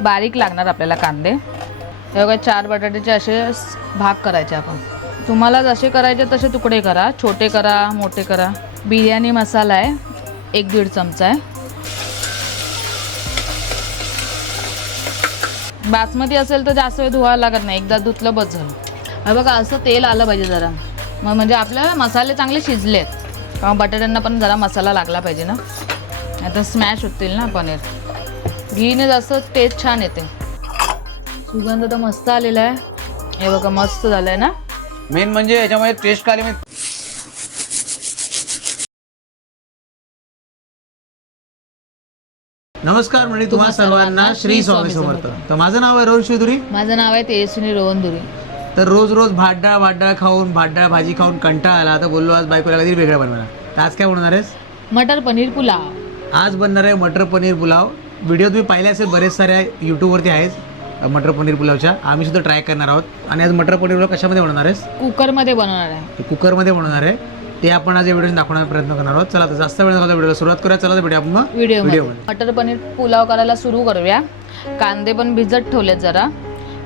बारीक लागणार आपल्याला कांदे। हे बघा 4 बटाट्याचे असे भाग करायचे आपण। तुम्हाला जसे करायचे तसे तुकडे करा, छोटे करा मोठे करा। बिर्याणी मसाला आहे 1-1.5 चमचा आहे। बासमती असेल तर जास्त वेळ धुवायला लागत नाही, एकदा धुतलं बस झालं। हे बघा असं तेल आलं पाहिजे जरा, मग म्हणजे आपले मसाले चांगले शिजलेत, कारण बटाट्यांना पण जरा मसाला लागला पाहिजे ना, आता स्मॅश होतील ना पनीर। घीने जास्त टेस्ट छान येते। सुगंध तर मस्त आलेला आहे, हे बघा मस्त झालंय ना। मेन म्हणजे याच्यामध्ये टेस्ट काय आली। नमस्कार म्हणजे तुम्हा सर्वांना श्री स्वामी समर्थ। तर माझं नाव आहे रोहन शिवधुरी। माझं नाव आहे तेजस्विनी रोहनधुरी। तर रोज रोज भातडाळ खाऊन भातडाळ भाजी खाऊन कंटाळा आला, तर बोललो आज बायकोला काहीतरी वेगळं बनवायला। तर आज काय बनवणार आहेस? मटर पनीर पुलाव। आज बनणार आहे मटर पनीर पुलाव। व्हिडिओ तुम्ही पाहिले असेल बरेच साऱ्या यूट्यूबवरती आहेत मटर पनीर पुलावच्या, आम्ही सुद्धा ट्राय करणार आहोत। आणि आज मटर पनीर पुलाव कशामध्ये बनवणार आहेस? कुकरमध्ये बनवणार आहे। कुकरमध्ये बनवणार आहे, ते आपण आज या व्हिडिओ दाखवण्याचा प्रयत्न करणार आहोत। चला तर जास्त वेळ नका व्हिडिओला सुरुवात करूया। चला तर भेटूया आपण व्हिडिओ। मटर पनीर पुलाव करायला सुरू करूया। कांदे पण भिजत ठेवलेत जरा,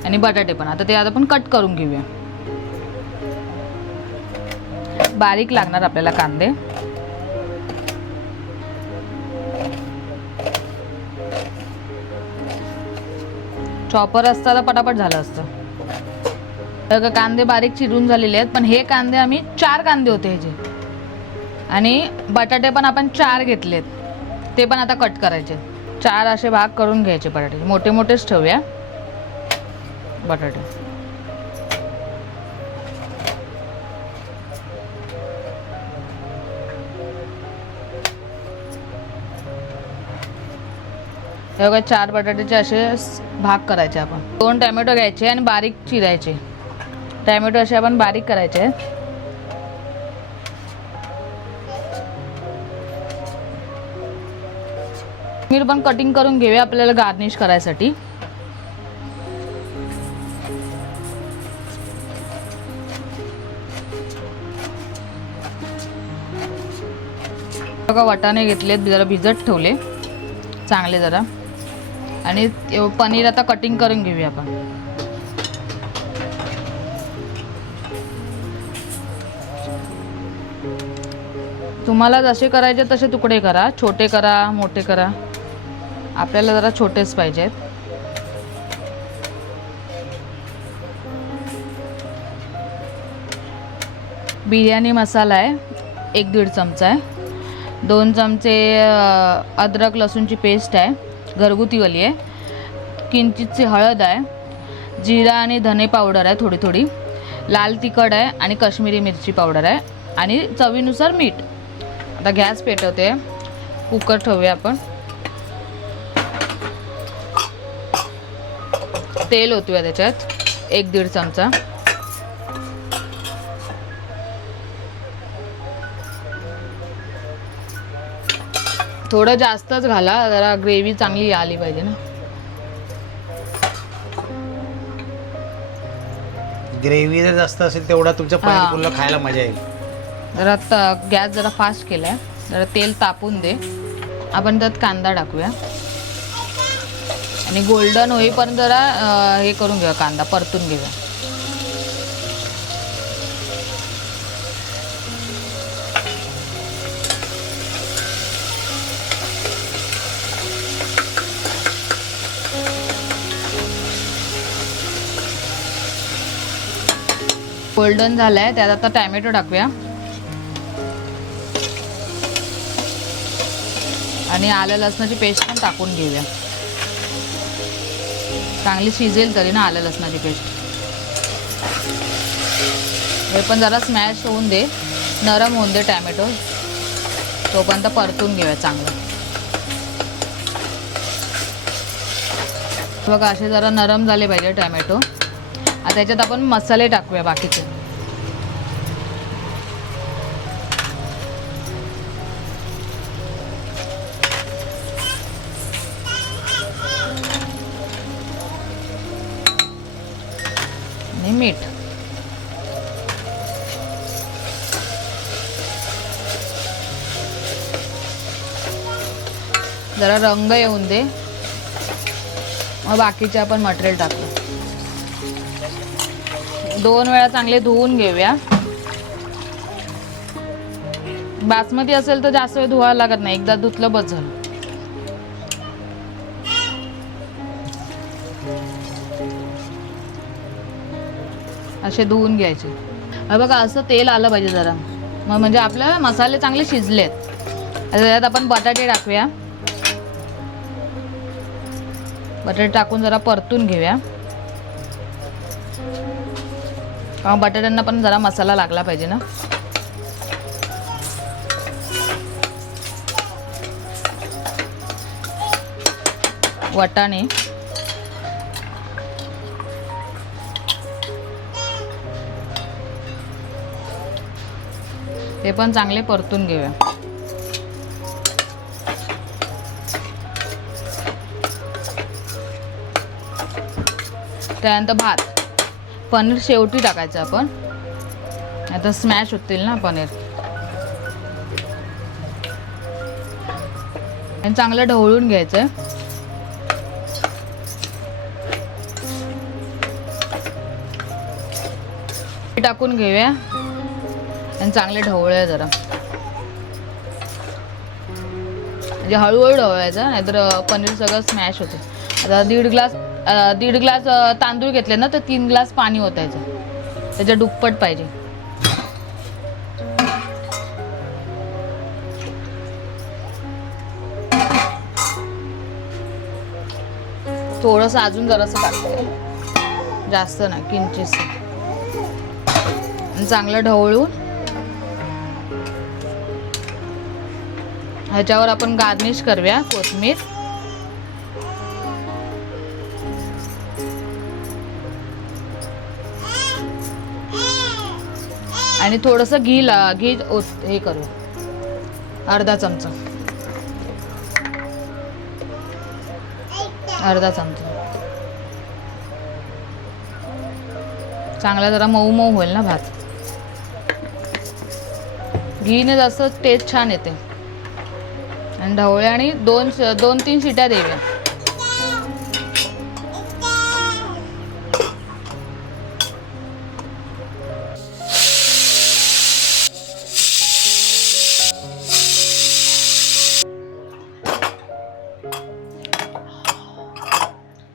आणि बटाटे पण, आता ते आपण कट करून घेऊया। बारीक लागणार आपल्याला कांदे। चॉपर असता तर पटापट झालं असतं। तर कांदे बारीक चिरून झालेले आहेत, पण हे कांदे आम्ही 4 कांदे होते ह्याचे, आणि बटाटे पण आपण 4 घेतलेत, ते पण आता कट करायचे। 4 असे भाग करून घ्यायचे बटाटे, मोठे मोठेच ठेवूया बटाटे। हे बघा 4 बटाट्याचे असे भाग करायचे आपण। 2 टोमॅटो घ्यायचे आणि बारीक चिरायचे। टोमॅटो असे आपण बारीक करायचे। पनीर पण कटिंग करून घेऊया आपल्याला गार्निश करायसाठी। बघा वाटाणे घेतलेत, जरा भिजत ठेवले चांगले जरा, आणि पनीर आता कटिंग करून घेऊया आपण। तुम्हाला जसे करायचे तसे तुकडे करा, छोटे करा मोठे करा, आपल्याला जरा छोटेच पाहिजेत। बिर्याणी मसाला आहे 1-1.5 चमचा आहे। 2 चमचे अद्रक लसूणची पेस्ट आहे, घरगुतीवाली आहे। किंचितची हळद आहे, जिरा आणि धने पावडर आहे थोडी थोडी, लाल तिखट आहे आणि काश्मीरी मिरची पावडर आहे, आणि चवीनुसार मीठ। आता गॅस पेटवते, कुकर ठेवूया आपण। तेल ओतूया त्याच्यात 1-1.5 चमचा। थोडं जास्तच घाला, जरा ग्रेव्ही चांगली आली पाहिजे ना। ग्रेव्ही जर जास्त असेल तेवढा तुमच्या पनीर पुलाव खायला मजा येईल। जरा गॅस जरा फास्ट केलाय, जरा तेल तापून दे। आपण त्यात कांदा टाकूया, आणि गोल्डन होईपर्यंत जरा हे करून घेऊया, कांदा परतून घेऊया। गोल्डन झालाय, त्यात आता टोमॅटो टाकूया, आणि आलं लसणाची पेस्ट पण टाकून घेऊया। चांगली शिजेल तरी ना आलं लसणाची पेस्ट। हे पण जरा स्मॅश होऊन दे, नरम होऊन दे टोमॅटो, तोपर्यंत परतून घेऊया चांगलं। बघा असे जरा नरम झाले पाहिजे टोमॅटो। आता त्याच्यात आपण मसाले टाकूया बाकीचे। आणि मीठ। जरा रंग येऊन दे, मग बाकीचे आपण मटेरियल टाकू. 2 वेळा चांगले धुवून घेऊया. बासमती असेल तर जास्त वेळ धुवायला लागत नाही, एकदा धुतलं बस झालं. असे धुवून घ्यायचे. बघा असं तेल आलं पाहिजे जरा, मग म्हणजे आपले मसाले चांगले शिजलेत. आता त्यात आपण बटाटे टाकूया. बटाटे टाकून जरा परतून घेऊया, कारण बटाट्यांना पण जरा मसाला लागला पाहिजे ना. वाटाणे, ते पण चांगले परतून घेऊया. त्यानंतर भात. पनीर शेवटी टाकायचं आपण, आता स्मॅश होतील ना पनीर. आणि चांगलं ढवळून घ्यायचं. टाकून घेऊया आणि चांगले ढवळूया जरा, म्हणजे हळूहळू ढवळायचं, नाहीतर पनीर सगळं स्मॅश होते. आता दीड ग्लास तांदूळ घेतले ना, तर 3 ग्लास पाणी ओतायचं, त्याच्या दुप्पट पाहिजे. थोडंसं अजून जरासं टाकते, जास्त नाही, किंचित. चांगलं ढवळून ह्याच्यावर आपण गार्निश करूया कोथिंबीर. आणि थोडंसं घी हे करू, अर्धा चमचा. चांगला जरा मऊ मऊ होईल ना भात. घीने जास्त टेस्ट छान येते. आणि ढवळ्या आणि 2-3 शिट्या देऊया.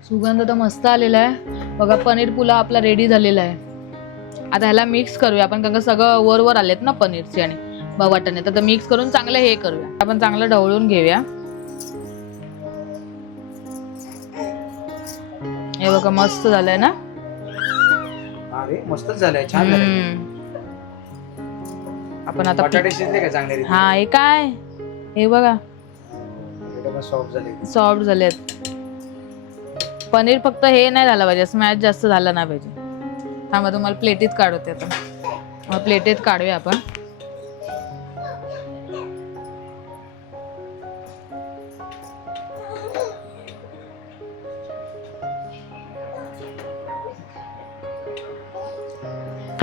सुगंध तर मस्त आलेला आहे बघा. पनीर पुलाव आपला रेडी झालेला आहे. आता ह्याला मिक्स करूया आपण, कारण सगळं वर आलेत ना पनीरचे आणि वाटाणे, तर मिक्स करून चांगलं हे करूया. आपण चांगलं ढवळून घेऊया. हे बघा मस्त झालंय ना. अरे मस्त झालंय, छान झालंय. आपण आता बटाटे शिजले का चांगले? हा, हे काय, हे बघा सॉफ्ट झालेत. पनीर फक्त हे नाही झालं पाहिजे, स्मॅश जास्त झालं नाही पाहिजे. थांबा तुम्हाला प्लेटीत काढवते. आता प्लेटीत काढूया आपण.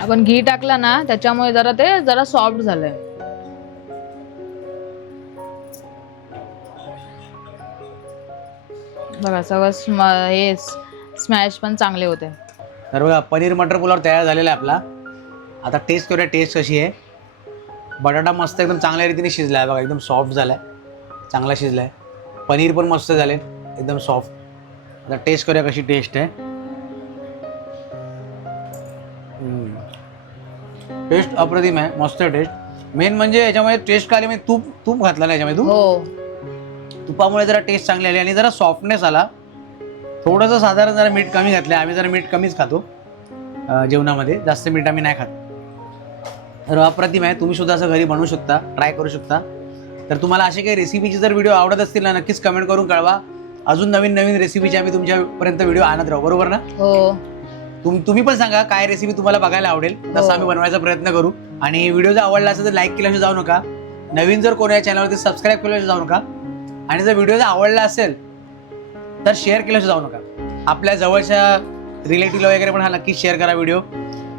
आपण घी टाकला ना, त्याच्यामुळे जरा सॉफ्ट झालंय. बघा सगळं हे स्मॅश पण चांगले होते. तर बघा पनीर मटर पुलाव तयार झालेला आहे आपला. आता टेस्ट करूया, टेस्ट कशी आहे. बटाटा मस्त एकदम चांगल्या रीतीने शिजला आहे बघा, एकदम सॉफ्ट झाला आहे, चांगला शिजला आहे. पनीर पण मस्त झाले, एकदम सॉफ्ट. आता टेस्ट करूया कशी टेस्ट आहे. टेस्ट अप्रतिम आहे, मस्त टेस्ट. मेन म्हणजे याच्यामध्ये टेस्ट काय आली म्हणजे तूप घातला ना याच्यामध्ये. हो, तुपामुळे जरा टेस्ट चांगली आली आणि जरा सॉफ्टनेस आला. थोडंसं साधारण जरा मीठ कमी घातलं. आम्ही जरा मीठ कमीच खातो जेवणामध्ये, जास्त मीठ आम्ही नाही खात. तर अप्रतिम आहे. तुम्ही सुद्धा असं घरी बनवू शकता, ट्राय करू शकता. तर तुम्हाला असे काही रेसिपीचे जर व्हिडिओ आवडत असतील ना, नक्कीच कमेंट करून कळवा. अजून नवीन रेसिपीचे आम्ही तुमच्यापर्यंत व्हिडिओ आणत राहू, बरोबर ना? हो. तुम्ही पण सांगा काय रेसिपी तुम्हाला बघायला आवडेल, तसं आम्ही बनवायचा प्रयत्न करू. आणि व्हिडिओ जर आवडला असेल तर लाईक केल्याशिवाय जाऊ नका. नवीन जर कोणी या चॅनलवरती सबस्क्राईब केल्याशिवाय जाऊ नका. आणि जर व्हिडिओ जर आवडला असेल तर शेअर केल्याशिवाय जाऊ नका. आपल्या जवळच्या रिलेटिव्ह वगैरे पण हा नक्कीच शेअर करा व्हिडिओ.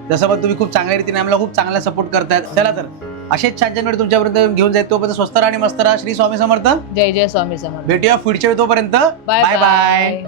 जसं पण तुम्ही खूप चांगल्या रीतीने आम्हाला खूप चांगला सपोर्ट करतायत. चला तर असेच छान व्हिडिओ तुमच्यापर्यंत घेऊन जाईल. तोपर्यंत स्वस्त राहा आणि मस्त राहा. श्री स्वामी समर्थ. जय जय स्वामी समर्थ. भेटूया पुढच्या तोपर्यंत. Bye bye.